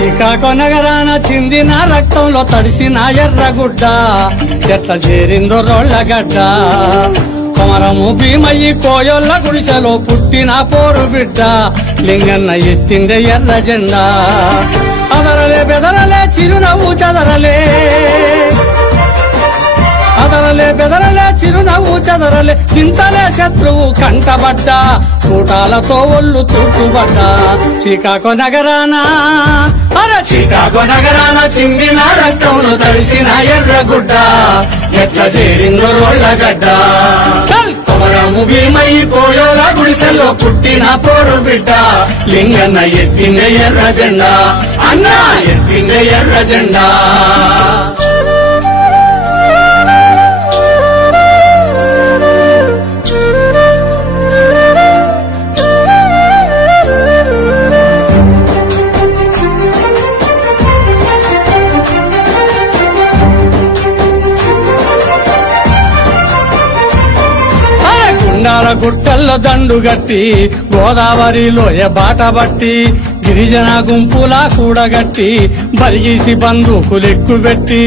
శ్రీకాకుళం నగరాన చిందిన రక్తంలో తడిసిన ఎర్రగుడ్డ ఎట్లా చేరిందో రోళ్లగడ్డ కొమరము భీమయ్యి కోయొల్ల గుడిసెలో పుట్టిన పోరు బిడ్డ లింగన్న ఎత్తిండే ఎర్ర జెండా అదరలే బెదరలే చిరునవ్వు చదరలే అదరలే బెదరలే చిరునవ్వు చదరలే కించలే శత్రువు కంటబడ్డా కూటాలతో ఒళ్ళు తూటుబడ్డా శ్రీకాకుళం నగరాన శ్రీకాకుళం నగరాన చిందిన రక్తంలో తడిసిన ఎర్రగుడ్డ ఎట్లా చేరిందో రోళ్లగడ్డ కొమరము భీమయ్యి కోయోల గుడిసెల్లో పుట్టిన పోరు బిడ్డ లింగన్న ఎత్తిండే ఎర్ర జెండా అన్నా ఎత్తిండే ఎర్ర జెండా గుట్టల్లో దండుగట్టి గోదావరిలోయ బాట బట్టి గిరిజన గుంపులా కూడగట్టి బలిగీసి బందూకులెక్కుబెట్టి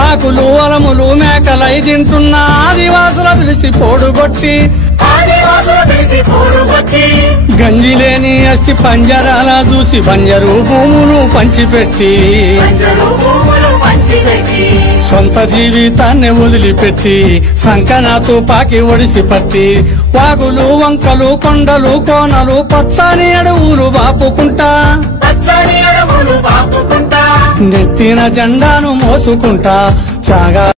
ఆకులు అలములు మేకలై తింటున్న ఆదివాసుల పిలిచి పోడుగొట్టి గంజిలేని అస్థి పంజరాల చూసి బంజరు భూములు పంచిపెట్టి సొంత జీవితాన్ని వదిలిపెట్టి సంకన తుపాకి ఒడిసి పట్టి వాగులు వంకలు కొండలు కోనలు పచ్చని అడవులు బాపుకుంటా నెత్తిన జెండాను మోసుకుంటా చాగా